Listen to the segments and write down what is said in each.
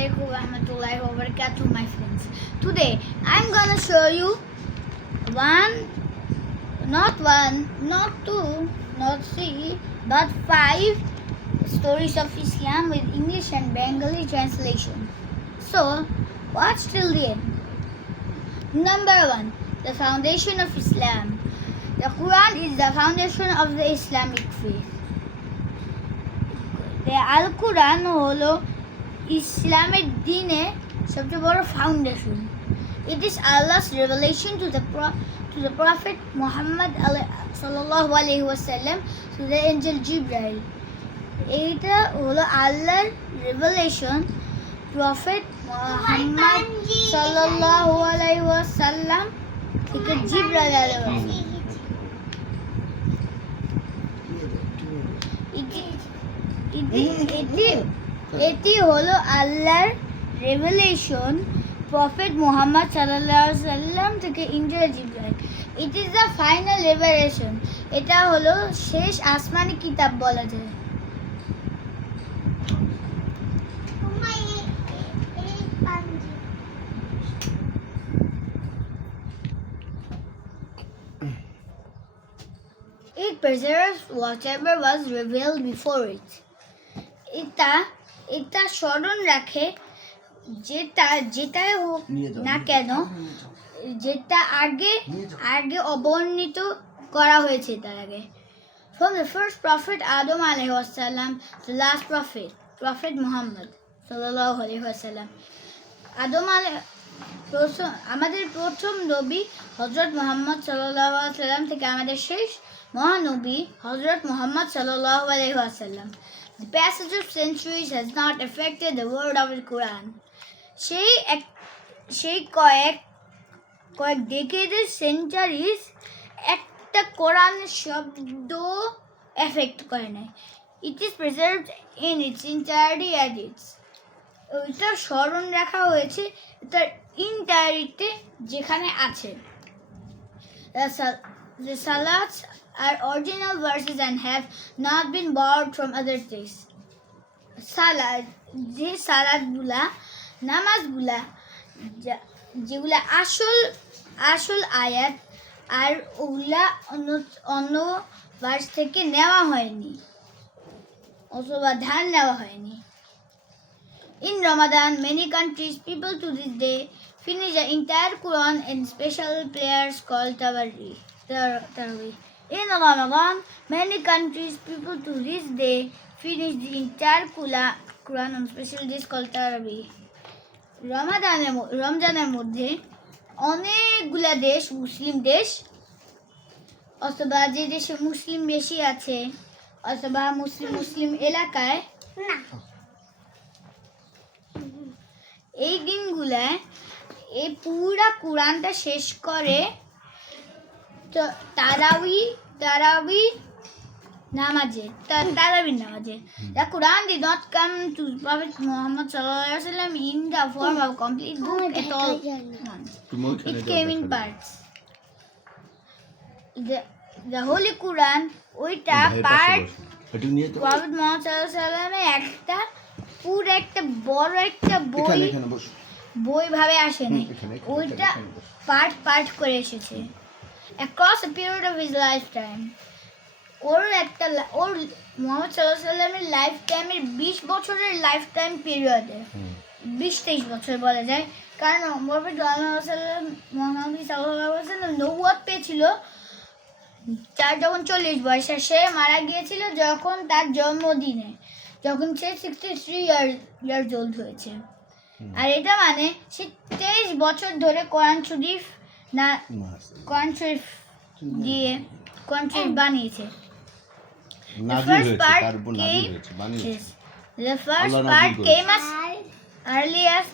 Assalamualaikum warahmatullahi wabarakatuh, my friends. Today I'm gonna show you not two, not three, but 5 stories of Islam with English and Bengali translation. So watch till the end. Number 1, the foundation of Islam. The Quran is the foundation of the Islamic faith. The Al-Quran holo ইসলামের দিনে সবচেয়ে বড় foundation. It is Allah's revelation to the Prophet Muhammad sallallahu alaihi wasallam to the angel Jibril. এটা হলো আল্লাহর revelation prophet Muhammad সাল্লাল্লাহু আলাইহি ওয়াসাল্লাম থেকে জিবরাইল আলাইহিস সালাম. এটি হলো আল্লাহর রেভেলেশন প্রফেট মুহাম্মদ সাল্লাল্লাহু আলাইহি ওয়াসাল্লাম থেকে Angel Jibrail. It is the final revelation. এটা হলো শেষ আসমানি কিতাব বলা যায়. It preserves whatever was revealed before it. এটা স্মরণ রাখে যেটাই হোক না কেন যেটা আগে অবর্ণিত করা হয়েছে তার আগে. From the first prophet Adam alayhi wasallam to the last prophet Muhammad sallallahu alaihi wasallam. আমাদের প্রথম নবী হযরত মুহাম্মদ সাল্লাল্লাহু আলাইহি ওয়াসাল্লাম থেকে আমাদের শেষ মহানবী হযরত মুহাম্মদ সাল্লাল্লাহু আলাইহি ওয়াসাল্লাম. The passage of centuries has not affected the word of the Quran. সেই কয়েক ডেকেডের সেঞ্চারিজ একটা কোরআনের শব্দ এফেক্ট করে নাই. It is preserved in its entirety as it's. ওইটা স্মরণ রাখা হয়েছে তার ইন্টায়ারিটি যেখানে আছে. The salats are original verses and have not been borrowed from other texts. সালাদগুলা নামাজগুলা যেগুলা আসল আয়াত আর ওগুলা অন্য ভার্স থেকে নেওয়া হয়নি অথবা ধার নেওয়া হয়নি. In Ramadan, many countries, people to this day finish the entire Quran in special prayers called Tarawih. In Ramadan, many countries, people to this day finish the entire Quran on special days called Tarawih. রমজানের মধ্যে অনেকগুলা দেশ, মুসলিম দেশ অথবা যে দেশে মুসলিম বেশি আছে অথবা মুসলিম এলাকায় এই দিনগুলায় এই পুরা কোরআনটা শেষ করে তারাবি নামাজে. The Quran did not come to Prophet Muhammad sallallahu alaihi wasallam in the form of complete book at all once. It came in parts. The Holy Quran ওইটা part Prophet Muhammad sallallahu alaihi wasallam একটা পুরো একটা বড় একটা বই ভাবে আসে নাই. ওইটা পার্ট করে এসেছে across a period of his lifetime. ওর মুহাম্মদ সাল্লাল্লাহু আলাইহি ওয়াসাল্লামের লাইফ টাইমের 20 বছরের লাইফ টাইম পিরিয়ডে 20-23 বছর বলা যায়. কারণ প্রফেট মুহাম্মদ সাল্লাল্লাহু আলাইহি ওয়াসাল্লাম নবুয়ত পেয়েছিল তার যখন 40 বয়স. সে মারা গিয়েছিল যখন তার জন্মদিনে যখন সে 63 ইয়ার্স ওল্ড হয়েছে. আর এটা মানে সে 23 বছর ধরে কোরআন শরীফ বানিয়েছে. The first part came as early as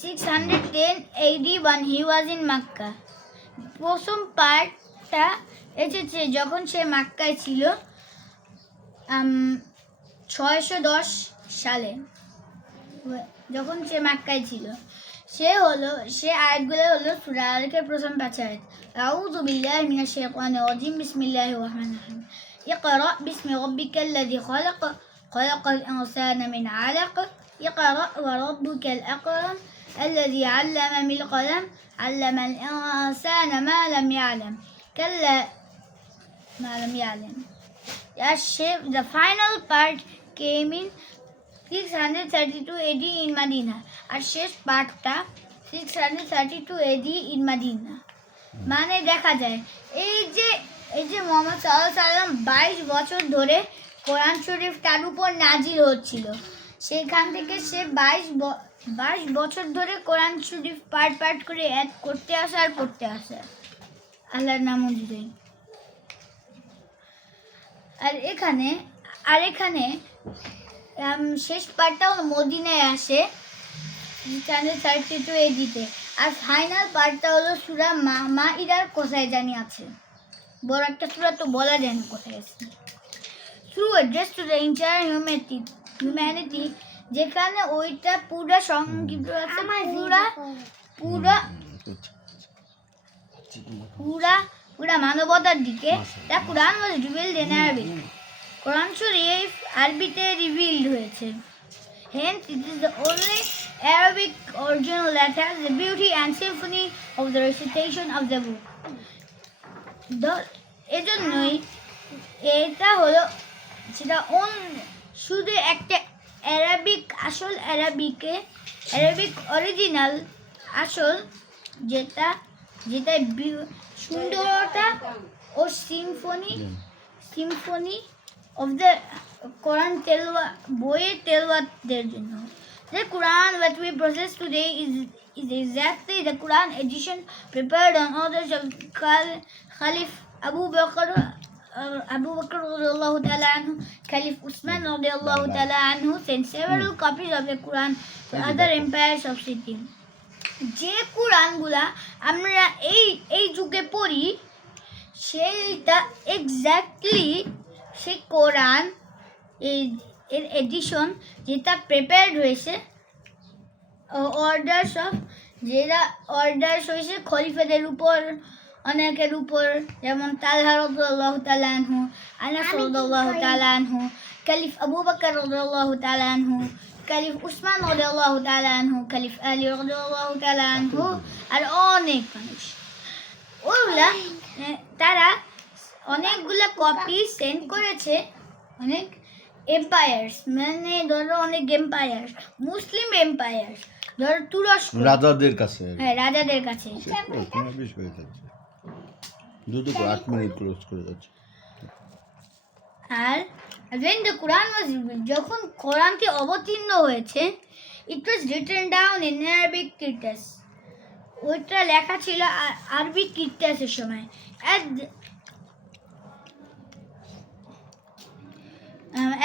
610 AD when he was in Makkah. প্রথম পার্টটা এসেছে যখন সে মক্কায় ছিল 610 সালে. যখন সে মক্কায় ছিল সে আয়াতগুলো হলো সূরা আল-কাফের প্রথম 5 আয়াত. আউযু বিল্লাহি মিনাশ শাইতানির রাজিম. বিসমিল্লাহির রহমানির রহিম. ইকরা বিসমি রাব্বিকাল লাযী খালাক খালাকাল ইনসানা মিন আলাক اقرأ وربك الأكرم الذي علم بالقلم علم الإنسان ما لم يعلم كلا ما لم يعلم. The final part came in 632 AD in Medina. আর শেষ পার্টটা 632 AD in Medina. মানে দেখা যায় এই যে মোহাম্মদ সাল্লাল্লাহু আলাইহি ওয়াসাল্লাম 22 বছর ধরে কোরআন শরীফ তার উপর নাজিল হচ্ছিল, সেখান থেকে সে 22 বছর ধরে কোরআন শরীফ পার্ট করে অ্যাড করতে আসে আর পড়তে আসে আল্লাহর নাম অনুযায়ী। আর এখানে শেষ পার্টটা হলো মদিনায় আসে 632 AD-তে, আর ফাইনাল পার্টটা হলো সূরা মাইদার কোথায় জানি আছে, বড় একটা সূরা তো বলা যায় না কোথায় আছে। Through address to the entire humanity, যেখানে ওইটা পুরা সংক্ষিপ্ত আছে, পুরা মানবতার দিকে। The Quran was revealed in Arabic. কোরআন শরীফ আরবিতে রিভিলড হয়েছে। Hence, it is the only Arabic original that has the beauty and symphony of the recitation of the book. এজন্যই এটা হলো সেটা শুধু একটা আসল অ্যারাবিক অরিজিনাল আসল যেটা সুন্দরতা ও সিম্ফনি of the Quran বইয়ের তেলাওয়াতের জন্য। The Quran that we possess today is exactly the Quran edition prepared on orders of Khalif Abu Bakr radiallahu ta'ala anhu, Khalif Usman radiallahu ta'ala anhu sent several copies of the Quran to other empires of city. যে কোরআনগুলা আমরা এই যুগে পড়ি সেইটা exactly সেই কোরআন এর addition যেটা prepared হয়েছে অর্ডার্স হয়েছে খলিফাদের উপর, অনেকের উপর, যেমন তালহা রাদিয়াল্লাহু তাআলা আনহু, আনাস রাদিয়াল্লাহু তাআলা আনহু, কালিফ আবু বকর রাদিয়াল্লাহু তাআলা আনহু, কালিফ উসমান রাদিয়াল্লাহু তাআলা আনহু, কালিফ আলী রাদিয়াল্লাহু তাআলা আনহু, আর অনেক মানুষ। ওগুলা তারা অনেকগুলো কপি সেন্ড করেছে অনেক এম্পায়ার্স, মানে ধরো অনেক এম্পায়ার্স, মুসলিম এম্পায়ার্স, ধরো তুরস্ক, রাজাদের কাছে। হ্যাঁ, রাজাদের কাছে। আর when the Quran was revealed, যখন কোরআনটি অবতীর্ণ হয়েছে, it was written down in Arabic Kirtas, ওইটা লেখা ছিল আরবি কিরতাসের সময়।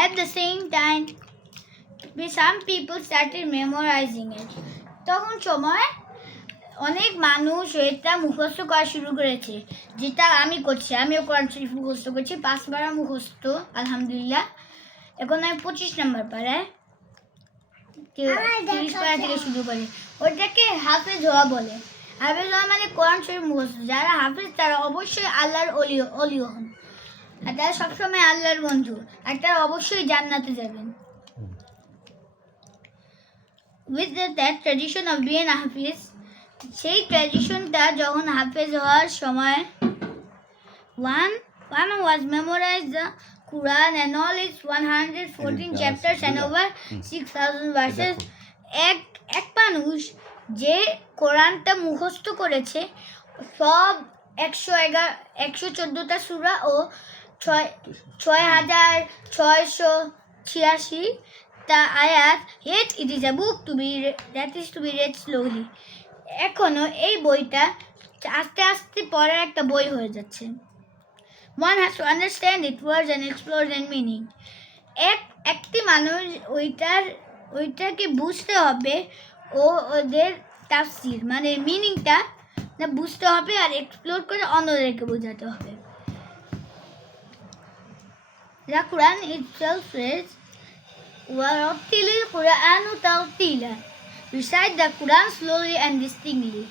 At the same time, some people started memorizing it. তখন সময় অনেক মানুষ এটা মুখস্থ করা শুরু করেছে, যেটা আমি করছি। আমিও কোরআন শরীফ মুখস্থ করছি, 5 বার মুখস্থ আলহামদুলিল্লাহ। এখন আমি 25 নম্বর পাড়ায় 30 পাড়া থেকে শুরু করি। ওইটাকে হাফেজ হওয়া বলে। হাফেজ হওয়া মানে কোরআন শরীফ মুখস্থ। যারা হাফেজ তারা অবশ্যই আল্লাহর অলি হন, আর তারা সবসময় আল্লাহর বন্ধু, আর তারা অবশ্যই জান্নাতে যাবেন। With that tradition of being a হাফেজ, সেই ট্র্যাডিশনটা যখন হাফেজ হওয়ার সময় one was memorized the Quran and all its 114 chapters and over 6,000 verses. এক মানুষ যে কোরআনটা মুখস্থ করেছে, সব 114টা সূরা ও 6,686টা আয়াত। Yet it is a book that is to be read slowly. এখনো এই বইটা আস্তে আস্তে পড়ার একটা বই হয়ে যাচ্ছে। One has to understand its words and explore their meaning. একটি মানুষ ওইটাকে বুঝতে হবে ও ওদের তাফসীর মানে মিনিংটা বুঝতে হবে, আর এক্সপ্লোর করে অন্যদেরকে বোঝাতে হবে। The Quran itself says, وَرَتِّلِ الْقُرْآنَ تَرْتِيلًا. Recite the Quran slowly and distinctly.